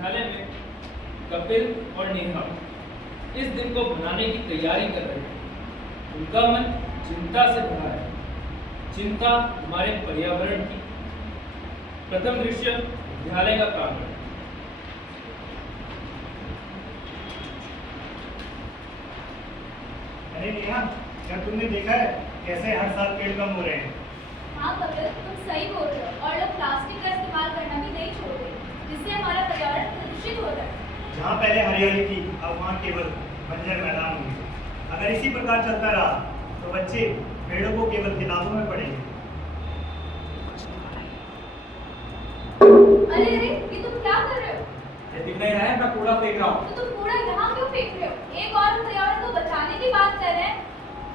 विद्यालय में कपिल और नेहा इस दिन को मनाने की तैयारी कर रहे हैं। उनका मन चिंता से भरा है, चिंता हमारे पर्यावरण की। प्रथम दृश्य विद्यालय का प्रांगण। अरे नेहा, क्या तुमने देखा है कैसे हर साल पेड़ कम हो रहे हैं? हाँ कपिल, तुम सही बोल रहे हो। और लोग प्लास्टिक का इस्तेमाल करना भी नहीं छोड़ रहे, जिससे हमारा पर्यावरण प्रदूषित हो रहा है। जहाँ पहले हरियाली थी, अब वहाँ केवल बंजर मैदान हो गए। अगर इसी प्रकार चलता रहा तो बच्चे पेड़ों को केवल किताबों में पढ़ेंगे। अरे अरे, ये तुम क्या कर रहे हो? ये दिख नहीं रहा है, मैं कूड़ा फेंक रहा हूँ। तो तुम कूड़ा यहाँ क्यों फेंक रहे हो? एक और हम पर्यावरण को बचाने की बात कर रहे हैं,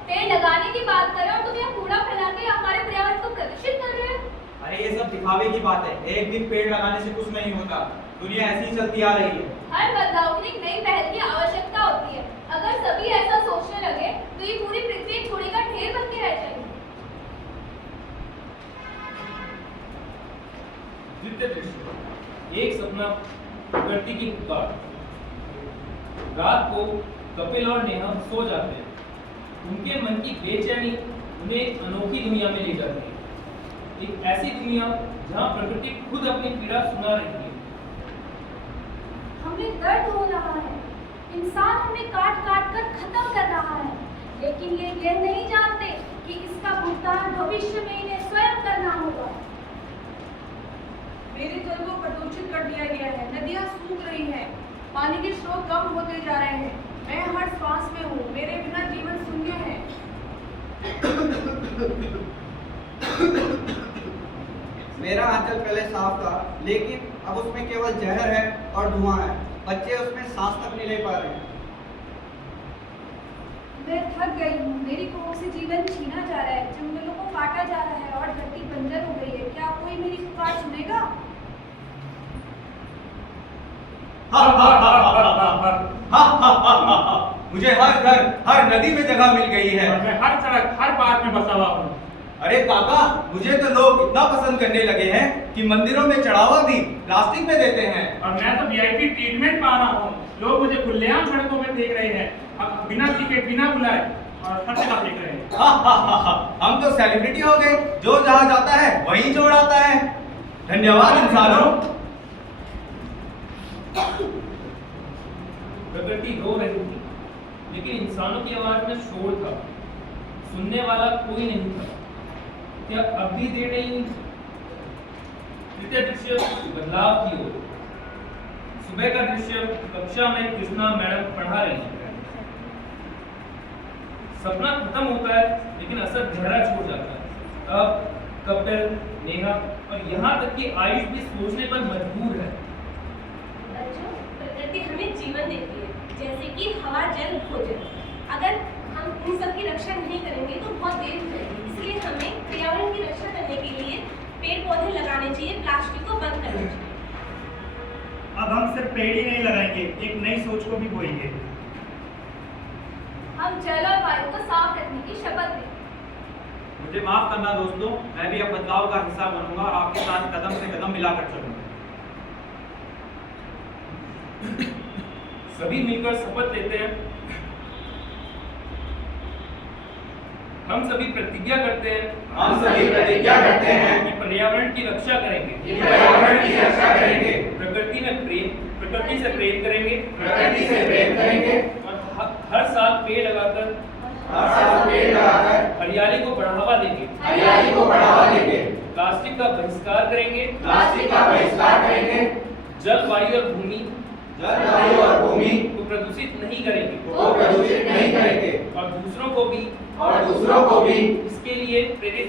पेड़ लगाने की बात कर रहे हो, और तुम यहाँ कूड़ा फैला के हमारे पर्यावरण को प्रदूषित कर रहे हो। अरे ये सब दिखावे की बात है, एक दिन पेड़ लगाने से कुछ नहीं होता। दुनिया ऐसी ही चलती आ रही है। हर बदलाव के लिए एक नई पहल की आवश्यकता होती है। अगर सभी ऐसा सोचने लगे तो ये पूरी पृथ्वी एक कूड़े का ढेर बन के रह जाएगी। द्वितीय दृश्य, एक सपना प्रकृति की पुकार। रात को कपिल और नेहा सो जाते हैं। उनके मन की बेचैनी उन्हें एक अनोखी दुनिया में ले जाती है, एक ऐसी दुनिया जहां प्रकृति खुद अपनी पीड़ा सुना रही है। हमें दर्द हो रहा है, इंसान हमें काट काट कर खत्म कर रहा है, लेकिन ये नहीं जानते कि इसका भुगतान भविष्य में इन्हें स्वयं करना होगा। मेरे जल को प्रदूषित कर दिया गया है, नदियां सूख रही हैं, पानी के स्रोत कम होते जा रहे हैं। मैं हर श्वास में हूँ, मेरे बिना जीवन शून्य है। मेरा आंचल पहले साफ था, लेकिन अब उसमें केवल जहर है और धुआं है। बच्चे उसमें सांस तक नहीं ले पा रहे हैं। मैं थक गई हूँ, मेरी कोख से जीवन छीना जा रहा है, जंगलों को काटा जा रहा है और धरती बंजर हो गई है। क्या कोई मेरी पुकार सुनेगा? मुझे हर घर, हर नदी में जगह मिल गई है। और मैं हर सड़क, हर पार्क में बसा हुआ हूँ। अरे काका, मुझे तो लोग इतना पसंद करने लगे हैं कि मंदिरों में चढ़ावा भी प्लास्टिक में देते हैं। और मैं तो वीआईपी ट्रीटमेंट पा रहा हूँ। लोग मुझे खुलेआम सड़कों में देख रहे हैं, अब बिना टिकट, बिना बुलाए, और हर जगह देख रहे हैं। हम तो सेलिब्रिटी हो गए, जो जहाँ जाता है वहीं जोड़ आता है। धन्यवाद इंसानों। प्रकृति रो रही थी, लेकिन इंसानों की आवाज में शोर था, सुनने वाला कोई नहीं था। क्या अब भी देर नहीं हुई? तृतीय दृश्य, बदलाव की ओर। सुबह का दृश्य, कक्षा में कृष्णा मैडम पढ़ा रही है। सपना खत्म होता है, लेकिन असर गहरा छोड़ जाता है। अब कपिल, नेहा और यहाँ तक कि आयुष भी सोचने पर मजबूर है। बच्चों, प्रकृति हमें जीवन देती है, जैसे कि हवा, जल, भोजन। अगर हम इन सब की रक्षा नहीं करेंगे तो बहुत देर हो जाएगी। इसलिए हमें पर्यावरण की रक्षा करने के लिए पेड़ पौधे लगाने चाहिए, प्लास्टिक को बंद करना चाहिए। अब हम सिर्फ पेड़ ही नहीं लगाएंगे, एक नई सोच को भी बोएंगे। हम जल और वायु को साफ रखने की शपथ लें। मुझे माफ करना दोस्तों, मैं भी अब बदलाव का हिस्सा बनूंगा और आपके साथ कदम से कदम मिलाकर चलूंगा। सभी मिलकर शपथ लेते हैं। हम सभी प्रतिज्ञा करते हैं कि पर्यावरण की रक्षा करेंगे, प्रकृति में प्रेम, प्रकृति से प्रेम करेंगे, और हर साल पेड़ लगाकर हरियाली को बढ़ावा देंगे, प्लास्टिक का बहिष्कार करेंगे, जल, वायु और भूमि को प्रदूषित नहीं करेंगे, और दूसरों को भी इसके लिए प्रेरित